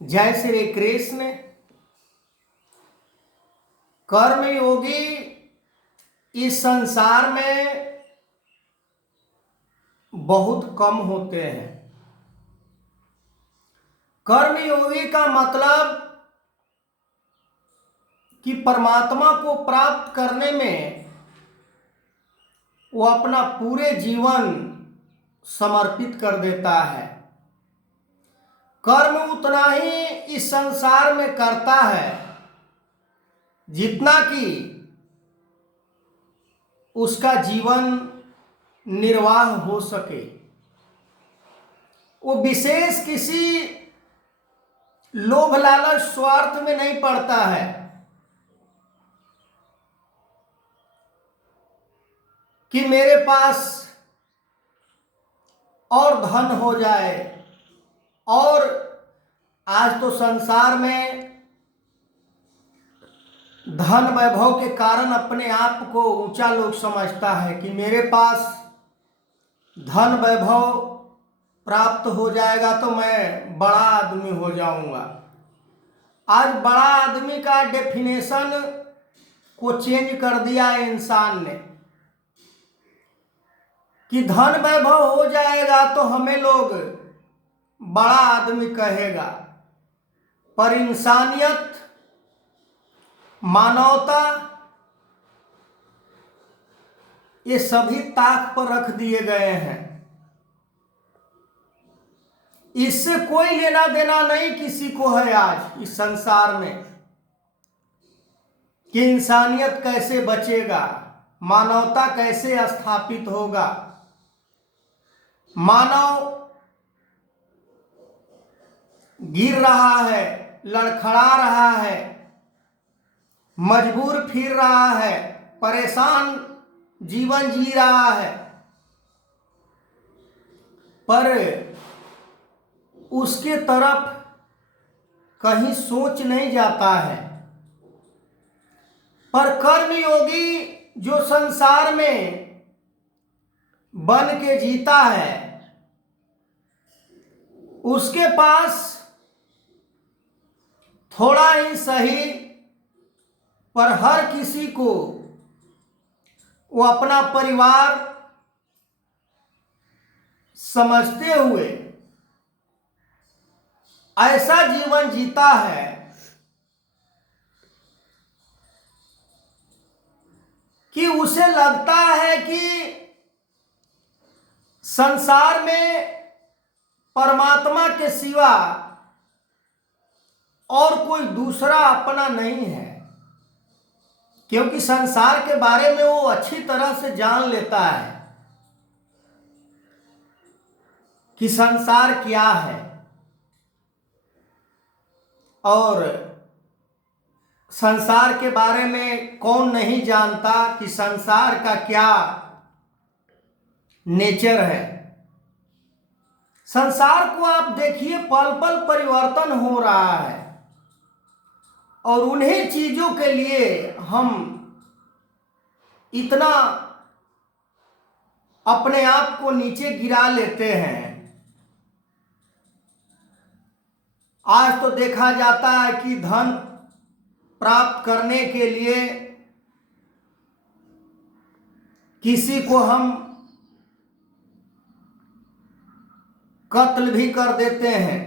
जय श्री कृष्ण। कर्मयोगी इस संसार में बहुत कम होते हैं। कर्मयोगी का मतलब कि परमात्मा को प्राप्त करने में वो अपना पूरे जीवन समर्पित कर देता है। कर्म उतना ही इस संसार में करता है जितना कि उसका जीवन निर्वाह हो सके। वो विशेष किसी लोभ लालच स्वार्थ में नहीं पड़ता है कि मेरे पास और धन हो जाए। और आज तो संसार में धन वैभव के कारण अपने आप को ऊंचा लोग समझता है कि मेरे पास धन वैभव प्राप्त हो जाएगा तो मैं बड़ा आदमी हो जाऊंगा। आज बड़ा आदमी का डेफिनेशन को चेंज कर दिया है इंसान ने कि धन वैभव हो जाएगा तो हमें लोग बड़ा आदमी कहेगा। पर इंसानियत, मानवता, ये सभी ताक पर रख दिए गए हैं। इससे कोई लेना देना नहीं किसी को है आज इस संसार में कि इंसानियत कैसे बचेगा, मानवता कैसे स्थापित होगा। मानव गिर रहा है, लड़खड़ा रहा है, मजबूर फिर रहा है, परेशान जीवन जी रहा है, पर उसके तरफ कहीं सोच नहीं जाता है। पर कर्मयोगी जो संसार में बन के जीता है उसके पास थोड़ा ही सही पर हर किसी को वो अपना परिवार समझते हुए ऐसा जीवन जीता है कि उसे लगता है कि संसार में परमात्मा के सिवा और कोई दूसरा अपना नहीं है। क्योंकि संसार के बारे में वो अच्छी तरह से जान लेता है कि संसार क्या है। और संसार के बारे में कौन नहीं जानता कि संसार का क्या नेचर है। संसार को आप देखिए, पल पल परिवर्तन हो रहा है और उन्हीं चीजों के लिए हम इतना अपने आप को नीचे गिरा लेते हैं। आज तो देखा जाता है कि धन प्राप्त करने के लिए किसी को हम कत्ल भी कर देते हैं।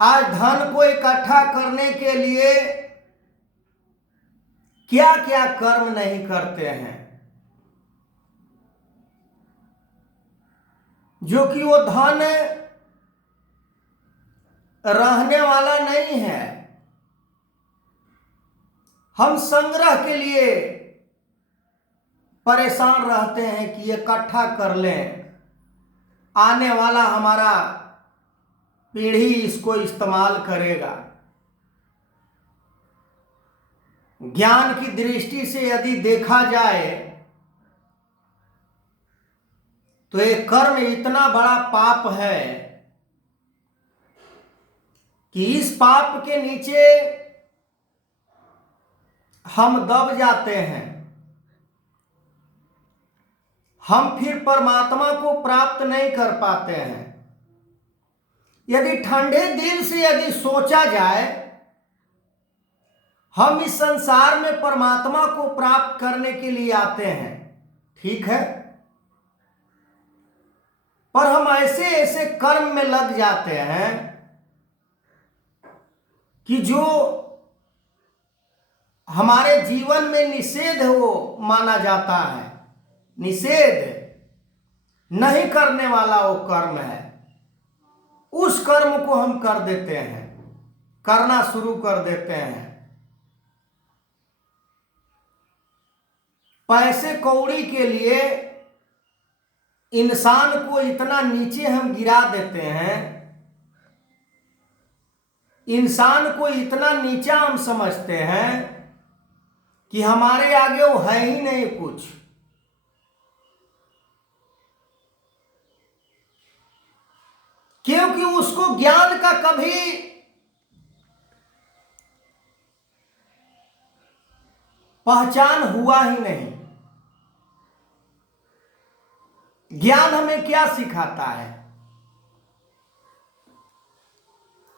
आज धन को इकट्ठा करने के लिए क्या क्या कर्म नहीं करते हैं जो कि वो धन रहने वाला नहीं है। हम संग्रह के लिए परेशान रहते हैं कि इकट्ठा कर लें, आने वाला हमारा पीढ़ी इसको इस्तेमाल करेगा। ज्ञान की दृष्टि से यदि देखा जाए तो ये कर्म इतना बड़ा पाप है कि इस पाप के नीचे हम दब जाते हैं। हम फिर परमात्मा को प्राप्त नहीं कर पाते हैं। यदि ठंडे दिल से यदि सोचा जाए, हम इस संसार में परमात्मा को प्राप्त करने के लिए आते हैं, ठीक है, पर हम ऐसे ऐसे कर्म में लग जाते हैं कि जो हमारे जीवन में निषेध वो माना जाता है, निषेध नहीं करने वाला वो कर्म है, उस कर्म को हम कर देते हैं, करना शुरू कर देते हैं। पैसे कौड़ी के लिए इंसान को इतना नीचे हम गिरा देते हैं, इंसान को इतना नीचा हम समझते हैं कि हमारे आगे वो है ही नहीं कुछ। क्योंकि उसको ज्ञान का कभी पहचान हुआ ही नहीं। ज्ञान हमें क्या सिखाता है?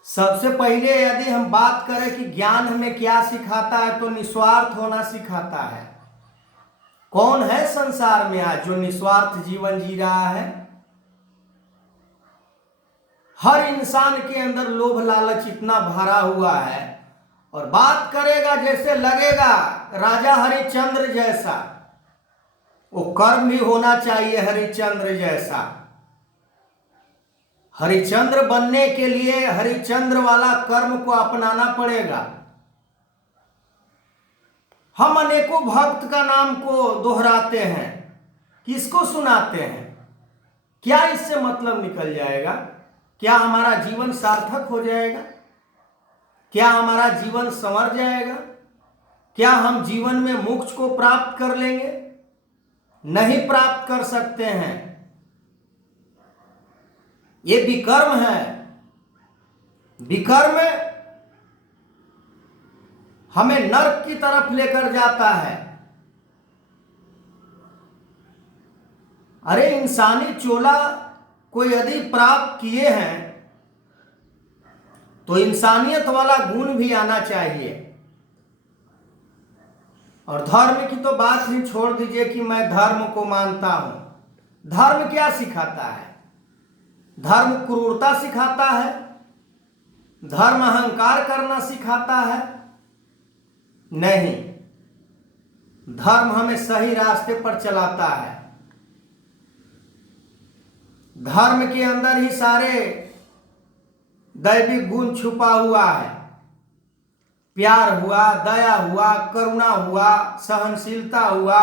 सबसे पहले यदि हम बात करें कि ज्ञान हमें क्या सिखाता है, तो निस्वार्थ होना सिखाता है। कौन है संसार में आज जो निस्वार्थ जीवन जी रहा है? हर इंसान के अंदर लोभ लालच इतना भरा हुआ है, और बात करेगा जैसे लगेगा राजा हरिश्चंद्र जैसा, वो कर्म भी होना चाहिए हरिश्चंद्र जैसा। हरिश्चंद्र बनने के लिए हरिश्चंद्र वाला कर्म को अपनाना पड़ेगा। हम अनेकों भक्त का नाम को दोहराते हैं, किसको सुनाते हैं? क्या इससे मतलब निकल जाएगा? क्या हमारा जीवन सार्थक हो जाएगा? क्या हमारा जीवन संवर जाएगा? क्या हम जीवन में मोक्ष को प्राप्त कर लेंगे? नहीं प्राप्त कर सकते हैं। ये विकर्म है। विकर्म हमें नरक की तरफ लेकर जाता है। अरे इंसानी चोला को यदि प्राप्त किए हैं तो इंसानियत वाला गुण भी आना चाहिए। और धर्म की तो बात ही छोड़ दीजिए कि मैं धर्म को मानता हूं। धर्म क्या सिखाता है? धर्म क्रूरता सिखाता है? धर्म अहंकार करना सिखाता है? नहीं, धर्म हमें सही रास्ते पर चलाता है। धर्म के अंदर ही सारे दैविक गुण छुपा हुआ है। प्यार हुआ, दया हुआ, करुणा हुआ, सहनशीलता हुआ,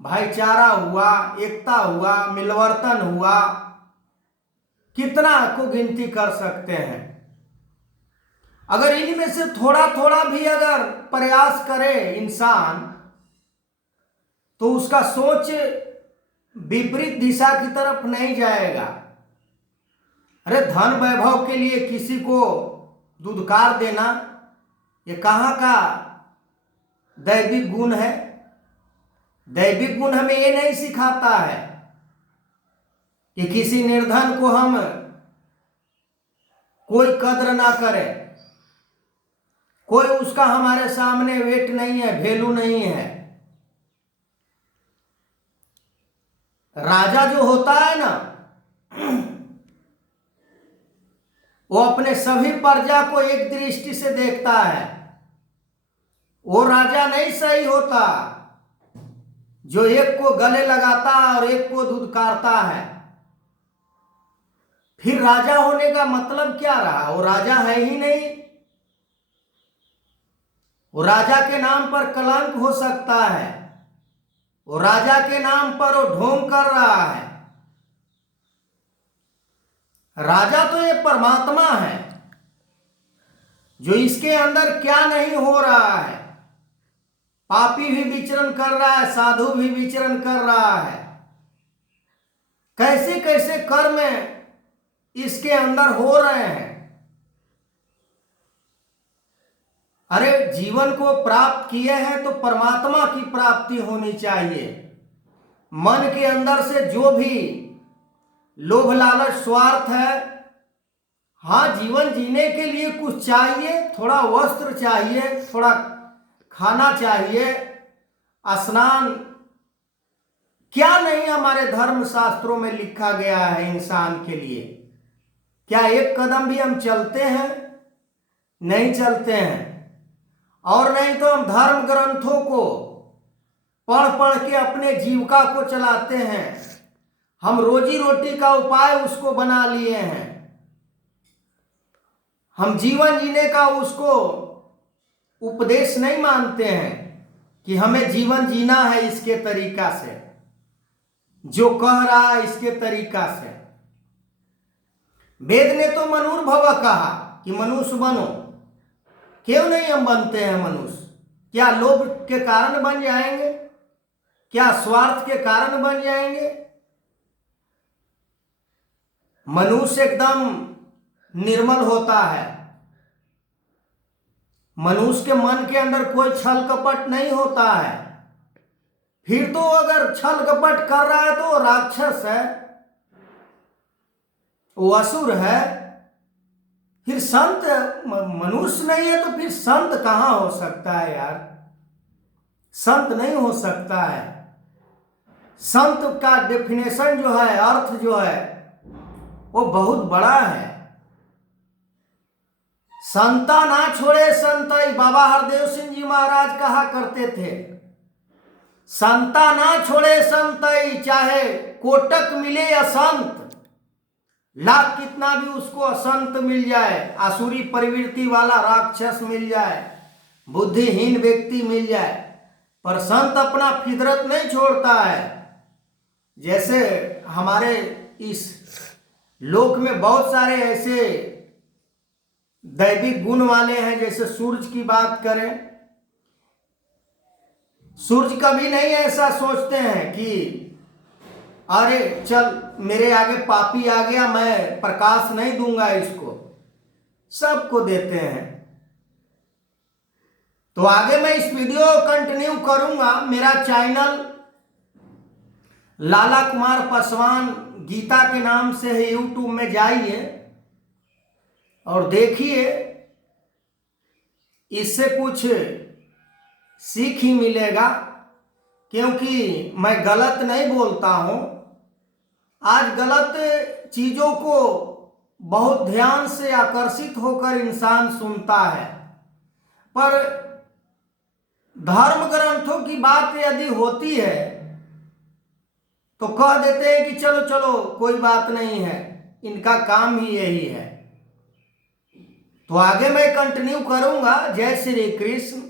भाईचारा हुआ, एकता हुआ, मिलवर्तन हुआ, कितना को गिनती कर सकते हैं। अगर इनमें से थोड़ा थोड़ा भी अगर प्रयास करे इंसान, तो उसका सोच विपरीत दिशा की तरफ नहीं जाएगा। अरे धन वैभव के लिए किसी को दुदकार देना, ये कहाँ का दैविक गुण है? दैविक गुण हमें ये नहीं सिखाता है कि किसी निर्धन को हम कोई कद्र ना करें, कोई उसका हमारे सामने वेट नहीं है, वैल्यू नहीं है। राजा जो होता है ना, वो अपने सभी प्रजा को एक दृष्टि से देखता है। वो राजा नहीं सही होता जो एक को गले लगाता और एक को धुतकारता है। फिर राजा होने का मतलब क्या रहा? वो राजा है ही नहीं। वो राजा के नाम पर कलंक हो सकता है, वो राजा के नाम पर वो ढोंग कर रहा है। राजा तो ये परमात्मा है, जो इसके अंदर क्या नहीं हो रहा है। पापी भी विचरण कर रहा है, साधु भी विचरण कर रहा है। कैसे कैसे कर्म इसके अंदर हो रहे हैं। अरे जीवन को प्राप्त किए हैं तो परमात्मा की प्राप्ति होनी चाहिए। मन के अंदर से जो भी लोभ लालच स्वार्थ है, हाँ, जीवन जीने के लिए कुछ चाहिए, थोड़ा वस्त्र चाहिए, थोड़ा खाना चाहिए, स्नान, क्या नहीं हमारे धर्म शास्त्रों में लिखा गया है इंसान के लिए। क्या एक कदम भी हम चलते हैं? नहीं चलते हैं। और नहीं तो हम धर्म ग्रंथों को पढ़ पढ़ के अपने जीविका को चलाते हैं, हम रोजी रोटी का उपाय उसको बना लिए हैं, हम जीवन जीने का उसको उपदेश नहीं मानते हैं कि हमें जीवन जीना है इसके तरीका से, जो कह रहा है इसके तरीका से। वेद ने तो मनुर्भव कहा कि मनुष्य बनो। क्यों नहीं हम बनते हैं मनुष्य? क्या लोभ के कारण बन जाएंगे? क्या स्वार्थ के कारण बन जाएंगे? मनुष्य एकदम निर्मल होता है, मनुष्य के मन के अंदर कोई छल कपट नहीं होता है। फिर तो अगर छल कपट कर रहा है तो वो राक्षस है, वो असुर है। फिर संत मनुष्य नहीं है तो फिर संत कहाँ हो सकता है यार? संत नहीं हो सकता है। संत का डेफिनेशन जो है, अर्थ जो है, वो बहुत बड़ा है। संता ना छोड़े संतई, बाबा हरदेव सिंह जी महाराज कहा करते थे। संता ना छोड़े संतई, चाहे कोटक मिले असंत, लाख कितना भी उसको असंत मिल जाए, आसुरी प्रवृत्ति वाला राक्षस मिल जाए, बुद्धिहीन व्यक्ति मिल जाए, पर संत अपना फितरत नहीं छोड़ता है। जैसे हमारे इस लोक में बहुत सारे ऐसे दैविक गुण वाले हैं, जैसे सूर्य की बात करें, सूर्य कभी नहीं ऐसा सोचते हैं कि अरे चल मेरे आगे पापी आ गया, मैं प्रकाश नहीं दूंगा इसको, सबको देते हैं। तो आगे मैं इस वीडियो कंटिन्यू करूंगा। मेरा चैनल लाला कुमार पासवान गीता के नाम से है, यूट्यूब में जाइए और देखिए, इससे कुछ सीख ही मिलेगा, क्योंकि मैं गलत नहीं बोलता हूं। आज गलत चीजों को बहुत ध्यान से आकर्षित होकर इंसान सुनता है, पर धर्म ग्रंथों की बात यदि होती है तो कह देते हैं कि चलो चलो कोई बात नहीं है, इनका काम ही यही है। तो आगे मैं कंटिन्यू करूंगा। जय श्री कृष्ण।